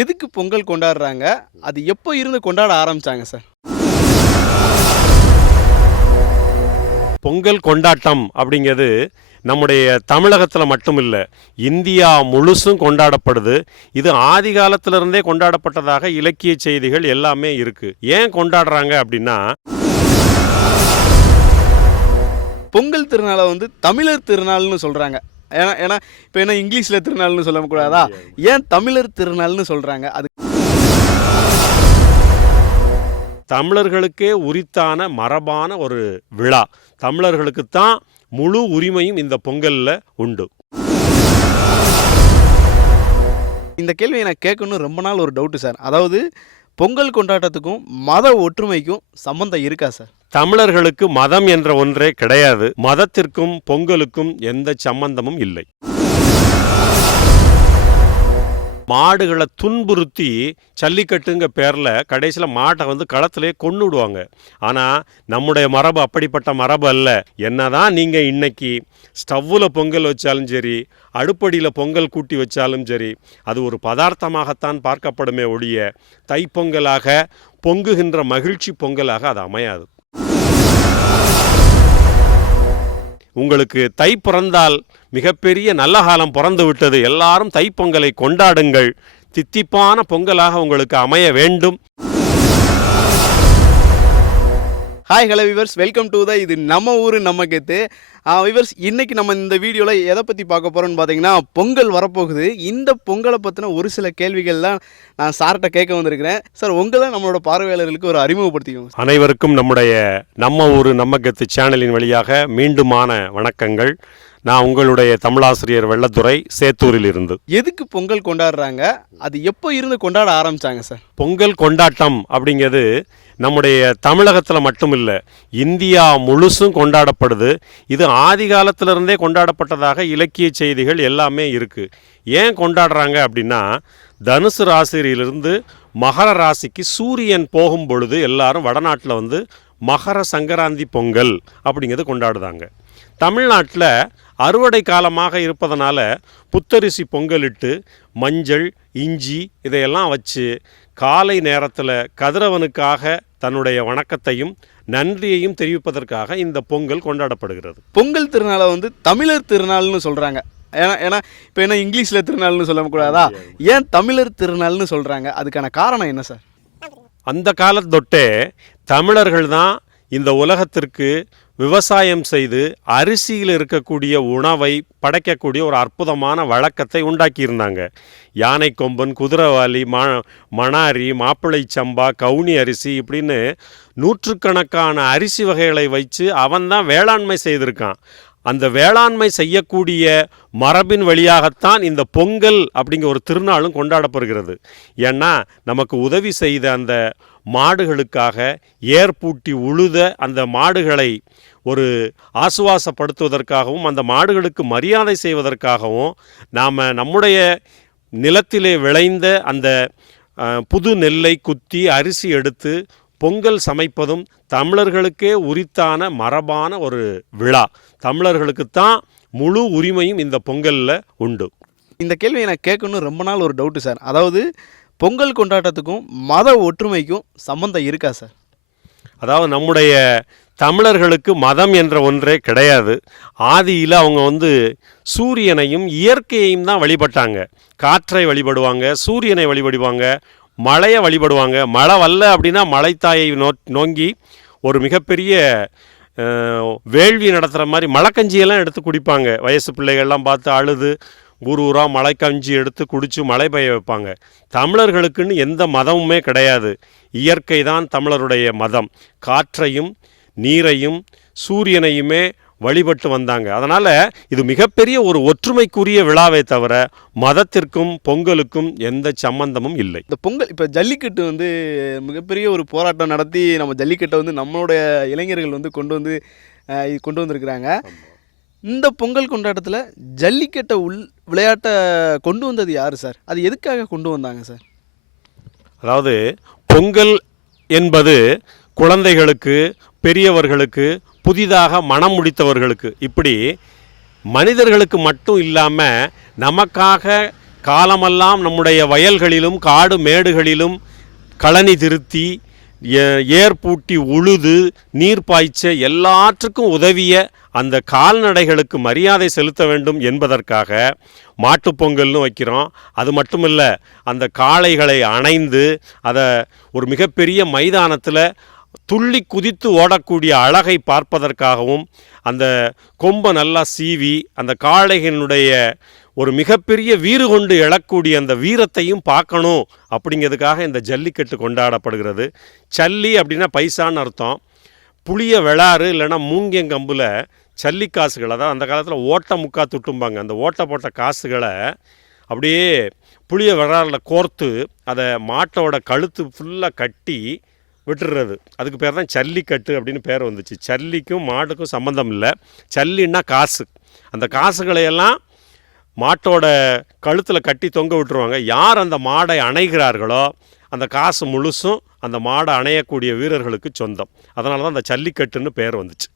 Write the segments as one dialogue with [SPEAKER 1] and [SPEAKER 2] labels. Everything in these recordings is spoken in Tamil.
[SPEAKER 1] எதுக்கு பொங்கல் கொண்டாடுறாங்க? அது எப்போ இருந்து கொண்டாட ஆரம்பிச்சாங்க சார்?
[SPEAKER 2] பொங்கல் கொண்டாட்டம் அப்படிங்கிறது நம்முடைய தமிழகத்தில் மட்டும் இல்லை இந்தியா முழுசும் கொண்டாடப்படுது. இது ஆதி காலத்திலிருந்தே கொண்டாடப்பட்டதாக இலக்கிய செய்திகள் எல்லாமே இருக்கு. ஏன் கொண்டாடுறாங்க அப்படின்னா
[SPEAKER 1] பொங்கல் திருநாளை வந்து தமிழர் திருநாள்னு சொல்கிறாங்க ஏன்னா ஏன்னா இப்போ என்ன இங்கிலீஷில் திருநாள்னு சொல்லக்கூடாதா ஏன் தமிழர் திருநாள்னு சொல்கிறாங்க அது
[SPEAKER 2] தமிழர்களுக்கே உரித்தான மரபான ஒரு விழா. தமிழர்களுக்கு தான் முழு உரிமையும் இந்த பொங்கலில் உண்டு.
[SPEAKER 1] இந்த கேள்வியை நான் கேட்கணும்னு ரொம்ப நாள் ஒரு டவுட்டு சார் அதாவது பொங்கல் கொண்டாட்டத்துக்கும் மத ஒற்றுமைக்கும் சம்மந்தம் இருக்கா சார்
[SPEAKER 2] தமிழர்களுக்கு மதம் என்ற ஒன்றே கிடையாது. மதத்திற்கும் பொங்கலுக்கும் எந்த சம்பந்தமும் இல்லை. மாடுகளை துன்புறுத்தி ஜல்லிக்கட்டுங்க பேரில் கடைசியில் மாட்டை வந்து களத்திலே கொண்டு விடுவாங்க. ஆனால் நம்முடைய மரபு அப்படிப்பட்ட மரபு அல்ல. என்னதான் நீங்கள் இன்னைக்கு ஸ்டவ்வில் பொங்கல் வச்சாலும் சரி அடுப்படியில் பொங்கல் கூட்டி வச்சாலும் சரி அது ஒரு பதார்த்தமாகத்தான் பார்க்கப்படுமே ஒழிய தைப்பொங்கலாக பொங்குகின்ற மகிழ்ச்சி பொங்கலாக அது அமையாது. உங்களுக்கு தை பிறந்தால் மிகப்பெரிய நல்ல காலம் பிறந்து விட்டது. எல்லாரும் தைப்பொங்கலை கொண்டாடுங்கள். தித்திப்பான பொங்கலாக உங்களுக்கு அமைய வேண்டும்.
[SPEAKER 1] Hi hello viewers welcome to the இது நம்ம ஊர் நம்ம கெத்து. விவர்ஸ் இன்னைக்கு நம்ம இந்த வீடியோவில் எதை பற்றி பார்க்க போகிறோம்னு பார்த்தீங்கன்னா பொங்கல் வரப்போகுது. இந்த பொங்கலை பற்றின ஒரு சில கேள்விகள்லாம் நான் சார்கிட்ட கேட்க வந்திருக்கிறேன். சார் உங்களை நம்மளோட பார்வையாளர்களுக்கு ஒரு அறிமுகப்படுத்திக்கோங்க
[SPEAKER 2] அனைவருக்கும் நம்முடைய நம்ம ஊரு நம்ம கத்து சேனலின் வழியாக மீண்டுமான வணக்கங்கள். நான் உங்களுடைய தமிழாசிரியர் வெள்ளத்துறை சேத்தூரில் இருந்து.
[SPEAKER 1] எதுக்கு பொங்கல் கொண்டாடுறாங்க? அது எப்போ இருந்து கொண்டாட ஆரம்பிச்சாங்க சார்
[SPEAKER 2] பொங்கல் கொண்டாட்டம் அப்படிங்கிறது நம்முடைய தமிழகத்தில் மட்டும் இல்லை இந்தியா முழுசும் கொண்டாடப்படுது. இது ஆதி காலத்திலிருந்தே கொண்டாடப்பட்டதாக இலக்கிய செய்திகள் எல்லாமே இருக்குது ஏன் கொண்டாடுறாங்க அப்படின்னா தனுசு ராசியிலிருந்து மகர ராசிக்கு சூரியன் போகும் பொழுது எல்லாரும் வடநாட்டில் வந்து மகர சங்கராந்தி பொங்கல் அப்படிங்கிறது கொண்டாடுதாங்க தமிழ்நாட்டில் அறுவடை காலமாக இருப்பதனால புத்தரிசி பொங்கலிட்டு மஞ்சள் இஞ்சி இதையெல்லாம் வச்சு காலை நேரத்தில் கதிரவனுக்காக தன்னுடைய வணக்கத்தையும் நன்றியையும் தெரிவிப்பதற்காக இந்த பொங்கல் கொண்டாடப்படுகிறது.
[SPEAKER 1] பொங்கல் திருநாளை வந்து தமிழர் திருநாள்னு சொல்கிறாங்க ஏன்னா ஏன்னா இப்போ என்ன இங்கிலீஷில் திருநாள்னு சொல்லக்கூடாதா ஏன் தமிழர் திருநாள்னு சொல்கிறாங்க அதுக்கான காரணம் என்ன சார்?
[SPEAKER 2] அந்த காலத்தொட்டே தமிழர்கள் தான் இந்த உலகத்திற்கு விவசாயம் செய்து அரிசியில் இருக்கக்கூடிய உணவை படைக்கக்கூடிய ஒரு அற்புதமான வழக்கத்தை உண்டாக்கியிருந்தாங்க. யானை கொம்பன் குதிரவாளி மா மணாரி மாப்பிள்ளை சம்பா கவுனி அரிசி இப்படின்னு நூற்றுக்கணக்கான அரிசி வகைகளை வச்சு அவன்தான் வேளாண்மை செய்திருக்கான். அந்த வேளாண்மை செய்யக்கூடிய மரபின் வழியாகத்தான் இந்த பொங்கல் அப்படிங்கிற ஒரு திருநாளும் கொண்டாடப்படுகிறது. ஏன்னா நமக்கு உதவி செய்த அந்த மாடுகளுக்காக ஏற்பூட்டி உழுத அந்த மாடுகளை ஒரு ஆசுவாசப்படுத்துவதற்காகவும் அந்த மாடுகளுக்கு மரியாதை செய்வதற்காகவும் நாம் நம்முடைய நிலத்திலே விளைந்த அந்த புது நெல்லை குத்தி அரிசி எடுத்து பொங்கல் சமைப்பதும் தமிழர்களுக்கே உரித்தான மரபான ஒரு விழா. தமிழர்களுக்கு தான் முழு உரிமையும் இந்த பொங்கலில் உண்டு.
[SPEAKER 1] இந்த கேள்வியை நான் கேட்கணும்னு ரொம்ப நாள் ஒரு டவுட்டு சார். அதாவது பொங்கல் கொண்டாட்டத்துக்கும் மத ஒற்றுமைக்கும் சம்மந்தம் இருக்கா சார்?
[SPEAKER 2] அதாவது நம்முடைய தமிழர்களுக்கு மதம் என்ற ஒன்றே கிடையாது. ஆதியில் அவங்க வந்து சூரியனையும் இயற்கையையும் தான் வழிபட்டாங்க. காற்றை வழிபடுவாங்க சூரியனை வழிபடுவாங்க மழையை வழிபடுவாங்க. மழை வரல அப்படின்னா மலைத்தாயை நோ நோங்கி ஒரு மிகப்பெரிய வேள்வி நடத்துகிற மாதிரி மழைக்கஞ்சியெல்லாம் எடுத்து குடிப்பாங்க. வயசு பிள்ளைகள்லாம் பார்த்து அழுது ஊர் ஊராக மழைக்கஞ்சி எடுத்து குடித்து மழை பெய்ய வைப்பாங்க. தமிழர்களுக்குன்னு எந்த மதமுமே கிடையாது. இயற்கை தான் தமிழருடைய மதம். காற்றையும் நீரையும் சூரியனையுமே வழிபட்டு வந்தாங்க. அதனால் இது மிகப்பெரிய ஒரு ஒற்றுமைக்குரிய விழாவே தவிர மதத்திற்கும் பொங்கலுக்கும் எந்த சம்பந்தமும் இல்லை.
[SPEAKER 1] இந்த பொங்கல் இப்போ ஜல்லிக்கட்டு வந்து மிகப்பெரிய ஒரு போராட்டம் நடத்தி நம்ம ஜல்லிக்கட்டை வந்து நம்மளுடைய இளைஞர்கள் வந்து கொண்டு வந்து கொண்டு வந்திருக்கிறாங்க. இந்த பொங்கல் கொண்டாட்டத்தில் ஜல்லிக்கட்டை உள் விளையாட்டை கொண்டு வந்தது யார் சார்? அது எதுக்காக கொண்டு வந்தாங்க சார்?
[SPEAKER 2] அதாவது பொங்கல் என்பது குழந்தைகளுக்கு பெரியவர்களுக்கு புதிதாக மனம் முடித்தவர்களுக்கு. இப்படி மனிதர்களுக்கு மட்டும் இல்லாமல் நமக்காக காலமெல்லாம் நம்முடைய வயல்களிலும் காடு மேடுகளிலும் களனி திருத்தி ஏ- ஏர் பூட்டி உழுது நீர் பாய்ச்ச எல்லாற்றுக்கும் உதவிய அந்த கால்நடைகளுக்கு மரியாதை செலுத்த வேண்டும் என்பதற்காக மாட்டுப்பொங்கல்னு வைக்கிறோம். அது மட்டும் இல்லை அந்த காளைகளை அணைந்து அதை ஒரு மிகப்பெரிய மைதானத்தில் துள்ளி குதித்து ஓடக்கூடிய அழகை பார்ப்பதற்காகவும் அந்த கொம்பை நல்லா சீவி அந்த காளைகளினுடைய ஒரு மிகப்பெரிய வீறு கொண்டு எழக்கூடிய அந்த வீரத்தையும் பார்க்கணும் அப்படிங்கிறதுக்காக இந்த ஜல்லிக்கட்டு கொண்டாடப்படுகிறது. சல்லி அப்படின்னா பைசான்னு அர்த்தம். புளிய வெளாறு இல்லைன்னா மூங்கியங்கம்பில் சல்லி காசுகளை தான் அந்த காலத்தில் ஓட்டை முக்கா துட்டும்பாங்க. அந்த ஓட்டை போட்ட காசுகளை அப்படியே புளிய வெளாறில் கோர்த்து அதை மாட்டோட கழுத்து ஃபுல்லாக கட்டி விட்டுடுறது அதுக்கு பேர் தான் ஜல்லிக்கட்டு அப்படின்னு பேர் வந்துச்சு. சல்லிக்கும் மாட்டுக்கும் சம்மந்தம் இல்லை. சல்லின்னா காசு. அந்த காசுகளையெல்லாம் மாட்டோட கழுத்தில் கட்டி தொங்க விட்டுருவாங்க. யார் அந்த மாடை அணைகிறார்களோ அந்த காசு முழுசும் அந்த மாடை அணையக்கூடிய வீரர்களுக்கு சொந்தம். அதனால தான் அந்த ஜல்லிக்கட்டுன்னு பேர் வந்துச்சு.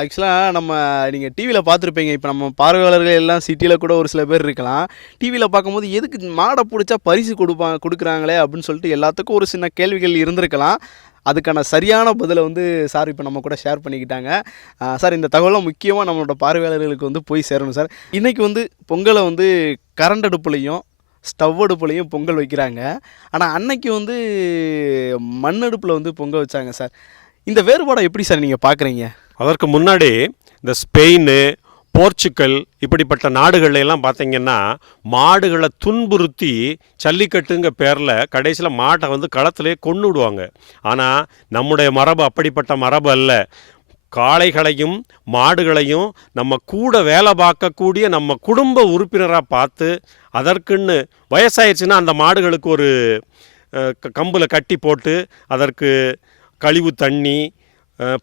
[SPEAKER 1] ஆக்சுவலாக நம்ம நீங்கள் டிவியில் பார்த்துருப்பீங்க. இப்போ நம்ம பார்வையாளர்கள் எல்லாம் சிட்டியில் கூட ஒரு சில பேர் இருக்கலாம். டிவியில் பார்க்கும்போது எதுக்கு மாடை பிடிச்சா பரிசு கொடுப்பாங்க கொடுக்குறாங்களே அப்படின்னு சொல்லிட்டு எல்லாத்துக்கும் ஒரு சின்ன கேள்விகள் இருந்திருக்கலாம். அதுக்கான சரியான பதிலை வந்து சார் இப்போ நம்ம கூட ஷேர் பண்ணிக்கிட்டாங்க. சார் இந்த தகவலை முக்கியமாக நம்மளோட பார்வையாளர்களுக்கு வந்து போய் சேரணும் சார். இன்றைக்கி வந்து பொங்கலை வந்து கரண்ட் அடுப்புலையும் ஸ்டவ் அடுப்புலையும் பொங்கல் வைக்கிறாங்க. ஆனால் அன்னைக்கு வந்து மண் அடுப்பில் வந்து பொங்கல் வச்சாங்க சார். இந்த வேறுபாடை எப்படி சார் நீங்கள் பார்க்குறீங்க?
[SPEAKER 2] அதற்கு முன்னாடி இந்த ஸ்பெயின் போர்ச்சுக்கல் இப்படிப்பட்ட நாடுகள்ல பார்த்திங்கன்னா பார்த்தீங்கன்னா மாடுகளை துன்புறுத்தி ஜல்லிக்கட்டுங்க பேரில் கடைசியில் மாட்டை வந்து களத்திலே கொண்டு விடுவாங்க. ஆனால் நம்முடைய மரபு அப்படிப்பட்ட மரபு அல்ல. காளைகளையும் மாடுகளையும் நம்ம கூட வேலை பார்க்கக்கூடிய நம்ம குடும்ப உறுப்பினராக பார்த்து அதற்குன்னு வயசாயிடுச்சுன்னா அந்த மாடுகளுக்கு ஒரு கம்பில் க- கட்டி போட்டு அதற்கு கழிவு தண்ணி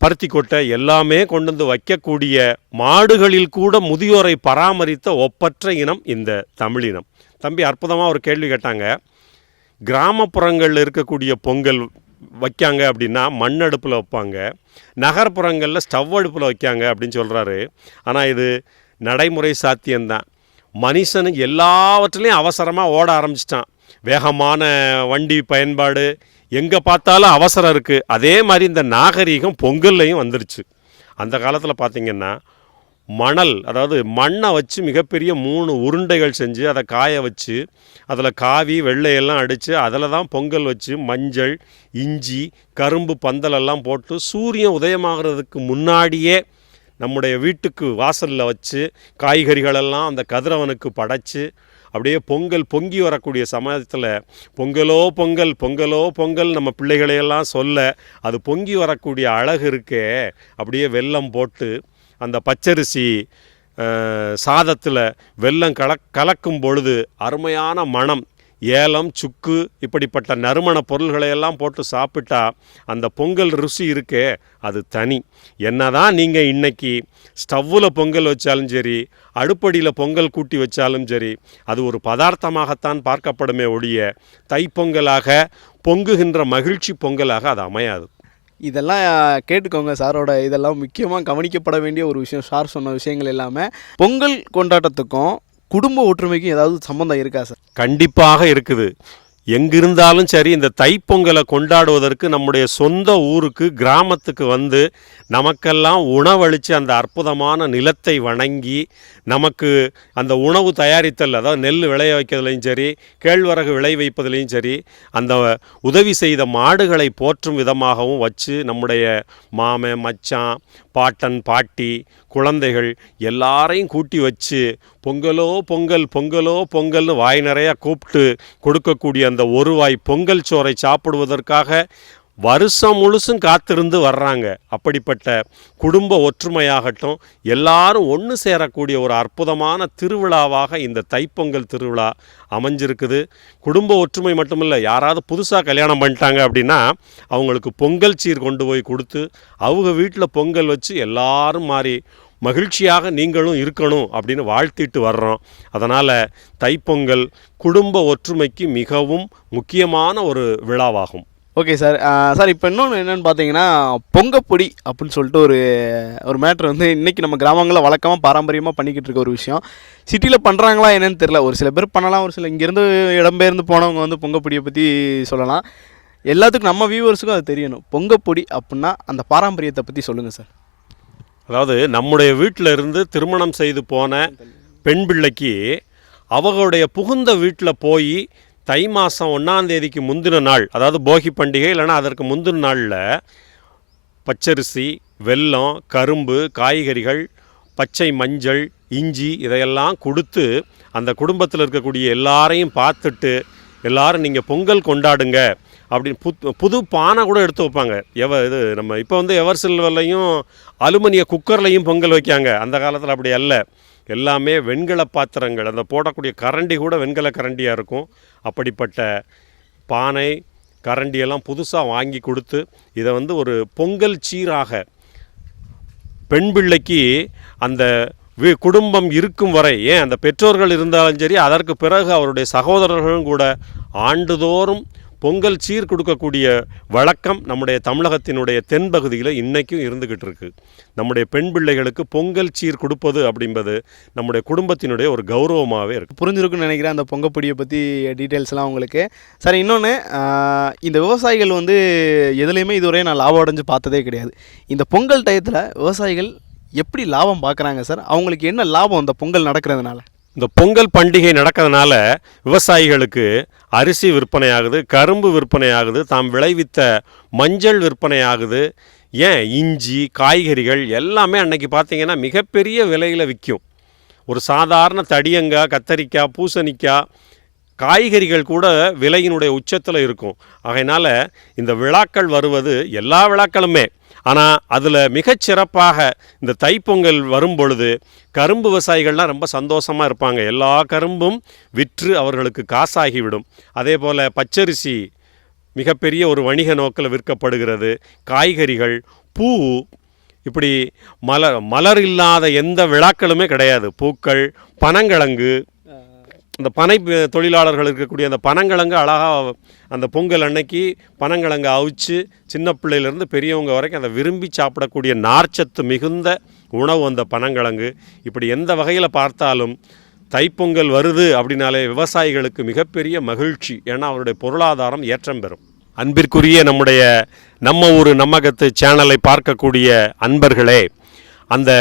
[SPEAKER 2] பருத்தி கொட்டை எல்லாமே கொண்டு வந்து வைக்கக்கூடிய மாடுகளில் கூட முதியோரை பராமரித்த ஒப்பற்ற இனம் இந்த தமிழினம் தம்பி அற்புதமாக ஒரு கேள்வி கேட்டாங்க. கிராமப்புறங்களில் இருக்கக்கூடிய பொங்கல் வைக்காங்க அப்படின்னா மண் அடுப்பில் வைப்பாங்க. நகர்ப்புறங்களில் ஸ்டவ் அடுப்பில் வைக்காங்க அப்படின்னு சொல்கிறாரு ஆனால் இது நடைமுறை சாத்தியம்தான். மனுஷனு எல்லாவற்றிலையும் அவசரமாக ஓட ஆரம்பிச்சிட்டான். வேகமான வண்டி பயன்பாடு எங்கே பார்த்தாலும் அவசரம் இருக்குது அதே மாதிரி இந்த நாகரீகம் பொங்கல்லையும் வந்துருச்சு. அந்த காலத்தில் பார்த்தீங்கன்னா மணல் அதாவது மண்ணை வச்சு மிகப்பெரிய மூணு உருண்டைகள் செஞ்சு அதை காய வச்சு அதில் காவி வெள்ளையெல்லாம் அடித்து அதில் தான் பொங்கல் வச்சு மஞ்சள் இஞ்சி கரும்பு பந்தலெல்லாம் போட்டு சூரியன் உதயமாகிறதுக்கு முன்னாடியே நம்முடைய வீட்டுக்கு வாசலில் வச்சு காய்கறிகளெல்லாம் அந்த கதிரவனுக்கு படைச்சு அப்படியே பொங்கல் பொங்கி வரக்கூடிய சமயத்தில் பொங்கலோ பொங்கல் பொங்கலோ பொங்கல் நம்ம பிள்ளைகளையெல்லாம் சொல்ல அது பொங்கி வரக்கூடிய அழகு இருக்கே அப்படியே வெல்லம் போட்டு அந்த பச்சரிசி சாதத்தில் வெல்லம் கல கலக்கும் பொழுது அருமையான மணம் ஏலம் சுக்கு இப்படிப்பட்ட நறுமண பொருள்களையெல்லாம் போட்டு சாப்பிட்டா அந்த பொங்கல் ருசி இருக்கே அது தனி. என்ன தான் நீங்கள் இன்னைக்கு ஸ்டவ்வில் பொங்கல் வச்சாலும் சரி அடுப்படியில் பொங்கல் கூட்டி வச்சாலும் சரி அது ஒரு பதார்த்தமாகத்தான் பார்க்கப்படுமே ஒழிய தைப்பொங்கலாக பொங்குகின்ற மகிழ்ச்சி பொங்கலாக அது அமையாது.
[SPEAKER 1] இதெல்லாம் கேட்டுக்கோங்க சாரோட இதெல்லாம் முக்கியமாக கவனிக்கப்பட வேண்டிய ஒரு விஷயம். சார் சொன்ன விஷயங்கள் எல்லாமே பொங்கல் கொண்டாட்டத்துக்கும் குடும்ப ஒற்றுமைக்கும் ஏதாவது சம்மந்தம் இருக்கா சார்?
[SPEAKER 2] கண்டிப்பாக இருக்குது. எங்கிருந்தாலும் சரி இந்த தைப்பொங்கலை கொண்டாடுவதற்கு நம்முடைய சொந்த ஊருக்கு கிராமத்துக்கு வந்து நமக்கெல்லாம் உணவளித்து அந்த அற்புதமான நிலத்தை வணங்கி நமக்கு அந்த உணவு தயாரித்தல் அதாவது நெல் விளைய வைக்கிறதுலையும் சரி கேழ்வரகு விளை வைப்பதிலையும் சரி அந்த உதவி செய்த மாடுகளை போற்றும் விதமாகவும் வச்சு நம்முடைய மாமன் மச்சான் பாட்டன் பாட்டி குழந்தைகள் எல்லாரையும் கூட்டி வச்சு பொங்கலோ பொங்கல் பொங்கலோ பொங்கல்னு வாய் நிறையா கூப்பிட்டு கொடுக்கக்கூடிய அந்த ஒரு வாய் பொங்கல் சோறை சாப்பிடுவதற்காக வருஷம் முழுசும் காத்திருந்து வர்றாங்க. அப்படிப்பட்ட குடும்ப ஒற்றுமையாகட்டும் எல்லாரும் ஒன்று சேரக்கூடிய ஒரு அற்புதமான திருவிழாவாக இந்த தைப்பொங்கல் திருவிழா அமைஞ்சிருக்குது. குடும்ப ஒற்றுமை மட்டுமில்லை யாராவது புதுசாக கல்யாணம் பண்ணிட்டாங்க அப்படின்னா அவங்களுக்கு பொங்கல் சீர் கொண்டு போய் கொடுத்து அவங்க வீட்டில் பொங்கல் வச்சு எல்லாரும் மாறி மகிழ்ச்சியாக நீங்களும் இருக்கணும் அப்படின்னு வாழ்த்திட்டு வர்றோம். அதனால் தைப்பொங்கல் குடும்ப ஒற்றுமைக்கு மிகவும் முக்கியமான ஒரு விழாவாகும்.
[SPEAKER 1] ஓகே சார் சார் uh, இப்போ இன்னொன்று என்னென்னு பார்த்தீங்கன்னா பொங்கப்பொடி அப்படின்னு சொல்லிட்டு ஒரு ஒரு மேட்ரு வந்து இன்றைக்கி நம்ம கிராமங்களில் வழக்கமாக பாரம்பரியமாக பண்ணிக்கிட்டு இருக்க ஒரு விஷயம். சிட்டியில் பண்ணுறாங்களா என்னென்னு தெரில ஒரு சில பேர் பண்ணலாம் ஒரு சில இங்கேருந்து இடம்பெயர்ந்து போனவங்க வந்து பொங்கப்பொடியை பற்றி சொல்லலாம். எல்லாத்துக்கும் நம்ம வியூவர்ஸுக்கும் அது தெரியணும். பொங்கப்பொடி அப்படின்னா அந்த பாரம்பரியத்தை பற்றி சொல்லுங்கள் சார்
[SPEAKER 2] அதாவது நம்முடைய வீட்டில் இருந்து திருமணம் செய்து போன பெண் பிள்ளைக்கு அவர்களுடைய புகுந்த வீட்டில் போய் தை மாதம் ஒன்றாம் தேதிக்கு முந்தின நாள் அதாவது போகி பண்டிகை இல்லைன்னா அதற்கு முந்தின நாளில் பச்சரிசி வெல்லம் கரும்பு காய்கறிகள் பச்சை மஞ்சள் இஞ்சி இதையெல்லாம் கொடுத்து அந்த குடும்பத்தில் இருக்கக்கூடிய எல்லாரையும் பார்த்துட்டு எல்லாரும் நீங்கள் பொங்கல் கொண்டாடுங்க அப்படின்னு புத் புது பானை கூட எடுத்து வைப்பாங்க. எவ இது நம்ம இப்போ வந்து எவர் சில்வர்லையும் அலுமினிய குக்கர்லையும் பொங்கல் வைக்காங்க. அந்த காலத்தில் அப்படி அல்ல. எல்லாமே வெண்கல பாத்திரங்கள். அந்த போடக்கூடிய கரண்டி கூட வெண்கல கரண்டியாக இருக்கும். அப்படிப்பட்ட பானை கரண்டியெல்லாம் புதுசாக வாங்கி கொடுத்து இதை வந்து ஒரு பொங்கல் சீராக பெண் பிள்ளைக்கு அந்த வி குடும்பம் இருக்கும் வரை ஏன் அந்த பெற்றோர்கள் இருந்தாலும் சரி அதற்கு பிறகு அவருடைய சகோதரர்களும் கூட ஆண்டுதோறும் பொங்கல் சீர் கொடுக்கக்கூடிய வழக்கம் நம்முடைய தமிழகத்தினுடைய தென்பகுதியில் இன்றைக்கும் இருந்துக்கிட்டு இருக்கு. நம்முடைய பெண் பிள்ளைகளுக்கு பொங்கல் சீர் கொடுப்பது அப்படின்பது நம்முடைய குடும்பத்தினுடைய ஒரு கௌரவமாகவே இருக்குது
[SPEAKER 1] புரிஞ்சிருக்குன்னு நினைக்கிறேன் அந்த பொங்கப்பொடியை பற்றி டீட்டெயில்ஸ்லாம் உங்களுக்கு. சார் இன்னொன்று இந்த விவசாயிகள் வந்து எதுலேயுமே இதுவரை நான் லாபம் அடைஞ்சு பார்த்ததே கிடையாது. இந்த பொங்கல் டயத்தில் விவசாயிகள் எப்படி லாபம் பார்க்குறாங்க சார்? அவங்களுக்கு என்ன லாபம் அந்த பொங்கல் நடக்கிறதுனால?
[SPEAKER 2] இந்த பொங்கல் பண்டிகை நடக்கிறதுனால விவசாயிகளுக்கு அரிசி விற்பனை ஆகுது கரும்பு விற்பனை ஆகுது தாம் விளைவித்த மஞ்சள் விற்பனை ஆகுது ஏன்? இஞ்சி காய்கறிகள் எல்லாமே அன்னைக்கு பார்த்தீங்கன்னா மிகப்பெரிய விலையில் விற்கும். ஒரு சாதாரண தடியங்காய் கத்தரிக்காய் பூசணிக்காய் காய்கறிகள் கூட விலையினுடைய உச்சத்தில் இருக்கும். ஆகையினால இந்த விழாக்கள் வருவது எல்லா விழாக்களுமே. ஆனால் அதில் மிகச்சிறப்பாக இந்த தைப்பொங்கல் வரும்பொழுது கரும்பு விவசாயிகள்லாம் ரொம்ப சந்தோஷமாக இருப்பாங்க. எல்லா கரும்பும் விற்று அவர்களுக்கு காசாகிவிடும். அதே போல் பச்சரிசி மிகப்பெரிய ஒரு வணிக நோக்கில் விற்கப்படுகிறது. காய்கறிகள் பூ இப்படி மலர் மலர் இல்லாத எந்த விழாக்களுமே கிடையாது. பூக்கள் பனங்கிழங்கு அந்த பனை தொழிலாளர்கள் இருக்கக்கூடிய அந்த பனங்கிழங்கு அழகாக அந்த பொங்கல் அன்னைக்கு பனங்கிழங்கு அவிச்சு சின்ன பிள்ளையிலேருந்து பெரியவங்க வரைக்கும் அதை விரும்பி சாப்பிடக்கூடிய நார்ச்சத்து மிகுந்த உணவு அந்த பனங்கிழங்கு. இப்படி எந்த வகையில் பார்த்தாலும் தைப்பொங்கல் வருது அப்படின்னாலே விவசாயிகளுக்கு மிகப்பெரிய மகிழ்ச்சி. ஏன்னா அவருடைய பொருளாதாரம் ஏற்றம் பெறும். அன்பிற்குரிய நம்முடைய நம்ம ஊர் நம்மகத்து சேனலை பார்க்கக்கூடிய அன்பர்களே அந்த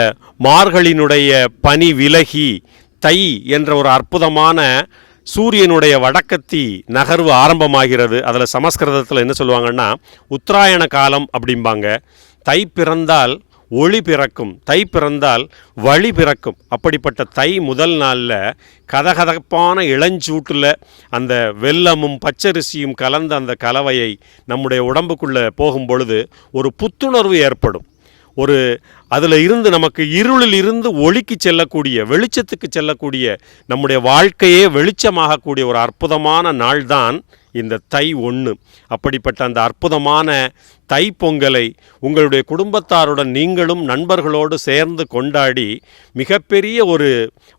[SPEAKER 2] மார்கழியினுடைய பனி விலகி தை என்ற ஒரு அற்புதமான சூரியனுடைய வடக்கத்தி நகர்வு ஆரம்பமாகிறது. அதில் சமஸ்கிருதத்தில் என்ன சொல்லுவாங்கன்னா உத்தராயண காலம் அப்படிம்பாங்க. தை பிறந்தால் ஒளி பிறக்கும் தை பிறந்தால் வழி பிறக்கும். அப்படிப்பட்ட தை முதல் நாளில் கதகதப்பான இளஞ்சூட்டில் அந்த வெள்ளமும் பச்சரிசியும் கலந்த அந்த கலவையை நம்முடைய உடம்புக்குள்ளே போகும் பொழுது ஒரு புத்துணர்வு ஏற்படும். ஒரு அதில் இருந்து நமக்கு இருளில் இருந்து ஒளிக்கு செல்லக்கூடிய வெளிச்சத்துக்கு செல்லக்கூடிய நம்முடைய வாழ்க்கையே வெளிச்சமாகக்கூடிய ஒரு அற்புதமான நாள்தான் இந்த தை ஒன்று அப்படிப்பட்ட அந்த அற்புதமான தை பொங்கலை உங்களுடைய குடும்பத்தாருடன் நீங்களும் நண்பர்களோடு சேர்ந்து கொண்டாடி மிகப்பெரிய ஒரு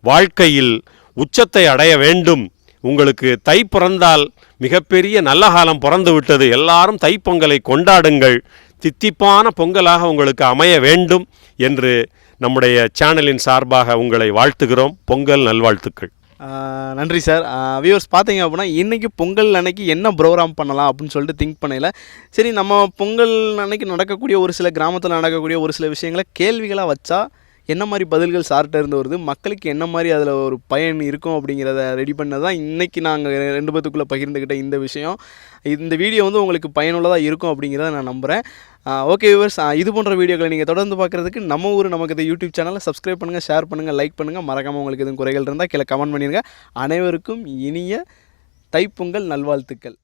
[SPEAKER 2] வாழ்க்கையில் உச்சத்தை அடைய வேண்டும். உங்களுக்கு தை பிறந்தால் மிகப்பெரிய நல்ல காலம் பிறந்து விட்டது எல்லாரும் தைப்பொங்கலை கொண்டாடுங்கள். தித்திப்பான பொங்கலாக உங்களுக்கு அமைய வேண்டும் என்று நம்முடைய சேனலின் சார்பாக உங்களை வாழ்த்துகிறோம். பொங்கல் நல்வாழ்த்துக்கள்.
[SPEAKER 1] நன்றி சார். வியூவர்ஸ் பார்த்தீங்க அப்படின்னா இன்றைக்கி பொங்கல் அன்னைக்கு என்ன ப்ரோக்ராம் பண்ணலாம் அப்படின்னு சொல்லிட்டு திங்க் பண்ணல சரி நம்ம பொங்கல் அன்னைக்கு நடக்கக்கூடிய ஒரு சில கிராமத்தில் நடக்கக்கூடிய ஒரு சில விஷயங்களை கேள்விகளாக வச்சா என்ன மாதிரி பதில்கள் சார்கிட்ட இருந்து வருது? மக்களுக்கு என்ன மாதிரி அதில் ஒரு பயன் இருக்கும் அப்படிங்கிறத ரெடி பண்ணது தான் இன்றைக்கி நாங்கள் ரெண்டு பேத்துக்குள்ளே பகிர்ந்துக்கிட்ட இந்த விஷயம். இந்த வீடியோ வந்து உங்களுக்கு பயனுள்ளதாக இருக்கும் அப்படிங்கிறத நான் நம்புகிறேன் ஓகே வியூவர்ஸ் இது போன்ற வீடியோக்களை நீங்கள் தொடர்ந்து பார்க்குறதுக்கு நம்ம ஊர் நமக்கு இந்த யூடியூப் சேனலை சப்ஸ்கிரைப் பண்ணுங்கள் ஷேர் பண்ணுங்கள் லைக் பண்ணுங்கள் மறக்காமல் உங்களுக்கு எதுவும் குறைகள் இருந்தால் கீழே கமெண்ட் பண்ணிடுங்க அனைவருக்கும் இனிய தைப்பொங்கல் நல்வாழ்த்துக்கள்.